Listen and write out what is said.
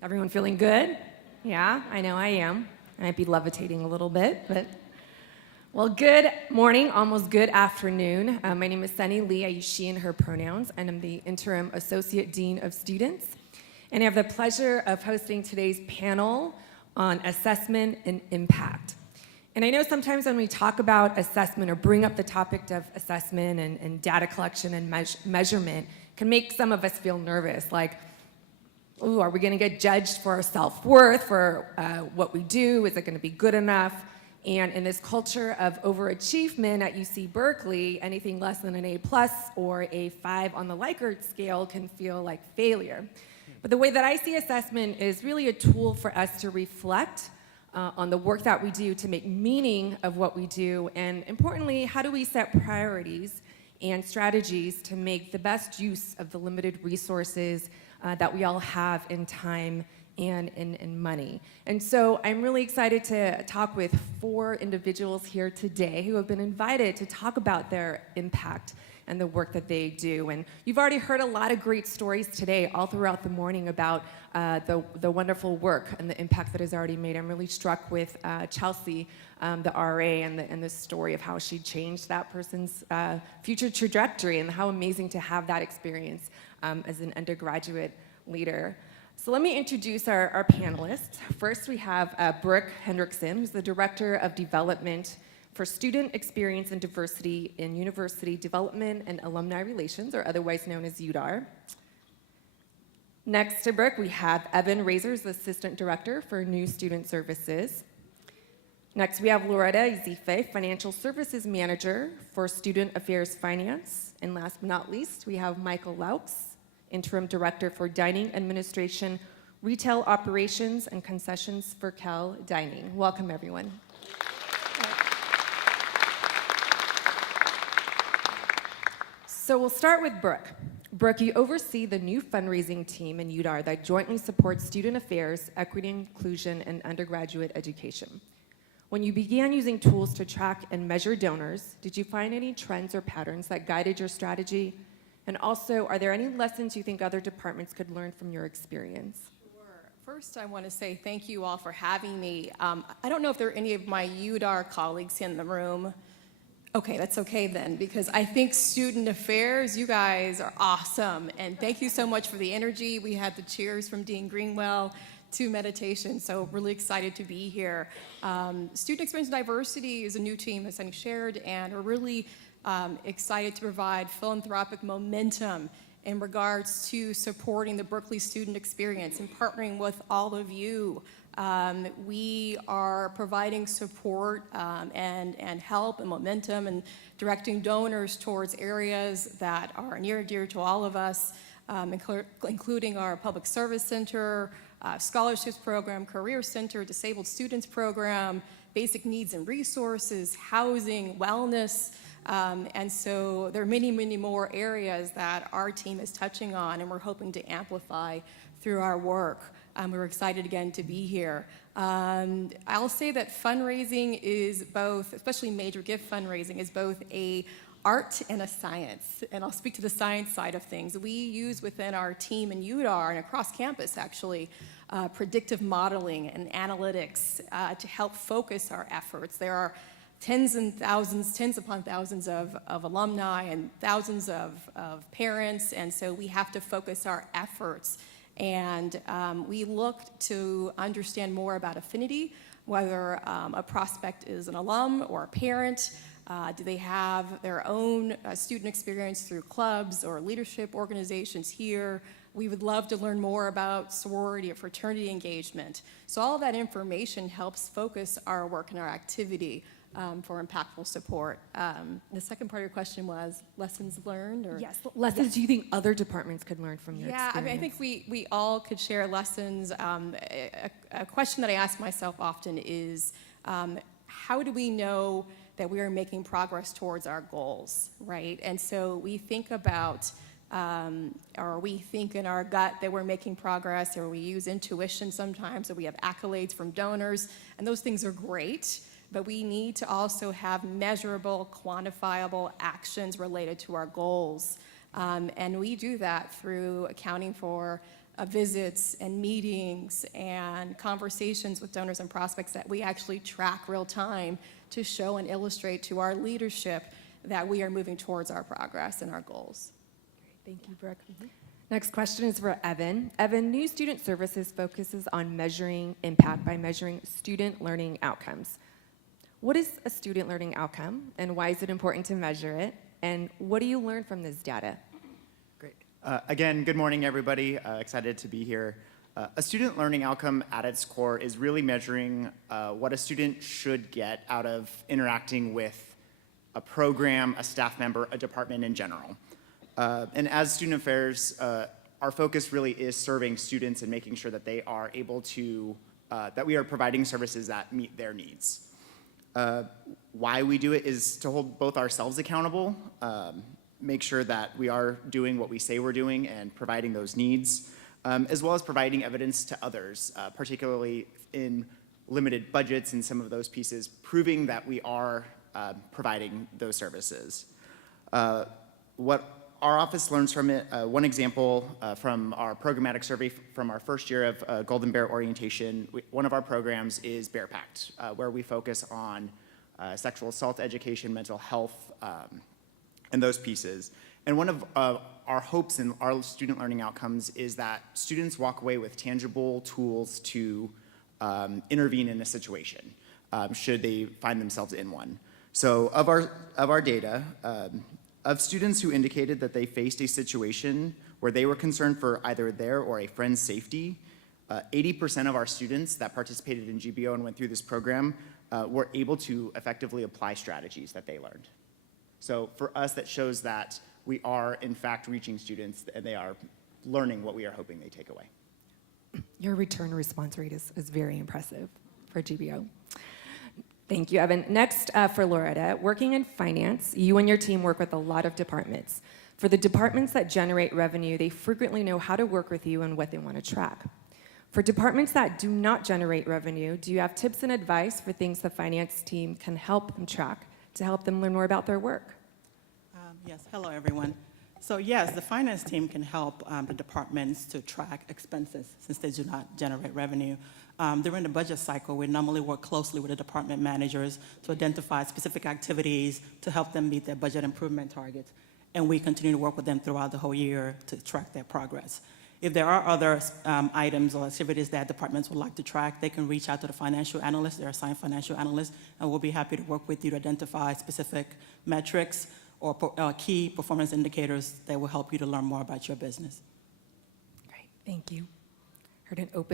Everyone feeling good? Yeah, I know I am. I might be levitating a little bit, but... Well, good morning, almost good afternoon. My name is Sunny Lee. I use she and her pronouns, and I'm the Interim Associate Dean of Students. And I have the pleasure of hosting today's panel on assessment and impact. And I know sometimes when we talk about assessment or bring up the topic of assessment and data collection and measurement, can make some of us feel nervous, like, ooh, are we gonna get judged for our self-worth, for what we do? Is it gonna be good enough? And in this culture of overachievement at UC Berkeley, anything less than an A+ or a 5 on the Likert scale can feel like failure. But the way that I see assessment is really a tool for us to reflect on the work that we do to make meaning of what we do, and importantly, how do we set priorities and strategies to make the best use of the limited resources that we all have in time and in money. And so I'm really excited to talk with 4 individuals here today who have been invited to talk about their impact and the work that they do. And you've already heard a lot of great stories today all throughout the morning about the wonderful work and the impact that is already made. I'm really struck with Chelsea, the RA, and the story of how she changed that person's future trajectory, and how amazing to have that experience as an undergraduate leader. So let me introduce our panelists. First, we have Brooke Hendrickson, who's the Director of Development for Student Experience and Diversity in University Development and Alumni Relations, or otherwise known as UDAR. Next to Brooke, we have Evan Razors, the Assistant Director for New Student Services. Next, we have Loretta Izife, Financial Services Manager for Student Affairs Finance. And last but not least, we have Michael Laux, Interim Director for Dining Administration, Retail Operations, and Concessions for Cal Dining. Welcome, everyone. So we'll start with Brooke. Brooke, you oversee the new fundraising team in UDAR that jointly supports student affairs, equity and inclusion, and undergraduate education. When you began using tools to track and measure donors, did you find any trends or patterns that guided your strategy? And also, are there any lessons you think other departments could learn from your experience? Sure. First, I want to say thank you all for having me. I don't know if there are any of my UDAR colleagues in the room. Okay, that's okay then, because I think student affairs, you guys are awesome. And thank you so much for the energy. We had the cheers from Dean Greenwell to meditation, so really excited to be here. Student Experience and Diversity is a new team, as Sunny shared, and we're really excited to provide philanthropic momentum in regards to supporting the Berkeley student experience and partnering with all of you. We are providing support and help and momentum and directing donors towards areas that are near and dear to all of us, including our Public Service Center, Scholarships Program, Career Center, Disabled Students Program, Basic Needs and Resources, Housing, Wellness. And so there are many, many more areas that our team is touching on, and we're hoping to amplify through our work. We're excited again to be here. I'll say that fundraising is both, especially major gift fundraising, is both a art and a science. And I'll speak to the science side of things. We use within our team in UDAR and across campus actually, predictive modeling and analytics to help focus our efforts. There are tens upon thousands of alumni and thousands of parents, and so we have to focus our efforts. And we look to understand more about affinity, whether a prospect is an alum or a parent. Do they have their own student experience through clubs or leadership organizations here? We would love to learn more about sorority or fraternity engagement. So all of that information helps focus our work and our activity for impactful support. The second part of your question was lessons learned? Or? Yes, lessons do you think other departments could learn from your experience? Yeah, I think we all could share lessons. A question that I ask myself often is, how do we know that we are making progress towards our goals, right? And so we think about, or we think in our gut that we're making progress, or we use intuition sometimes, or we have accolades from donors, and those things are great. But we need to also have measurable, quantifiable actions related to our goals. And we do that through accounting for visits and meetings and conversations with donors and prospects that we actually track real time to show and illustrate to our leadership that we are moving towards our progress and our goals. Great, thank you, Brooke. Next question is for Evan. Evan, New Student Services focuses on measuring impact by measuring student learning outcomes. What is a student learning outcome, and why is it important to measure it? And what do you learn from this data? Great. Again, good morning, everybody. Excited to be here. A student learning outcome at its core is really measuring what a student should get out of interacting with a program, a staff member, a department in general. And as student affairs, our focus really is serving students and making sure that they are able to, that we are providing services that meet their needs. Why we do it is to hold both ourselves accountable, make sure that we are doing what we say we're doing and providing those needs, as well as providing evidence to others, particularly in limited budgets and some of those pieces, proving that we are providing those services. What our office learns from it, one example from our programmatic survey from our first year of Golden Bear orientation, one of our programs is Bear Pact, where we focus on sexual assault education, mental health, and those pieces. And one of our hopes in our student learning outcomes is that students walk away with tangible tools to intervene in a situation, should they find themselves in one. So of our data, of students who indicated that they faced a situation where they were concerned for either their or a friend's safety, 80% of our students that participated in GBO and went through this program were able to effectively apply strategies that they learned. So for us, that shows that we are, in fact, reaching students and they are learning what we are hoping they take away. Your return response rate is very impressive for GBO. Thank you, Evan. Next, for Loretta, working in finance, you and your team work with a lot of departments. For the departments that generate revenue, they frequently know how to work with you and what they want to track. For departments that do not generate revenue, do you have tips and advice for things the finance team can help them track to help them learn more about their work? Yes, hello everyone. So yes, the finance team can help the departments to track expenses since they do not generate revenue. During the budget cycle, we normally work closely with the department managers to identify specific activities to help them meet their budget improvement targets. And we continue to work with them throughout the whole year to track their progress. If there are other items or activities that departments would like to track, they can reach out to the financial analyst, their assigned financial analyst, and we'll be happy to work with you to identify specific metrics or key performance indicators that will help you to learn more about your business. Great, thank you. Heard an open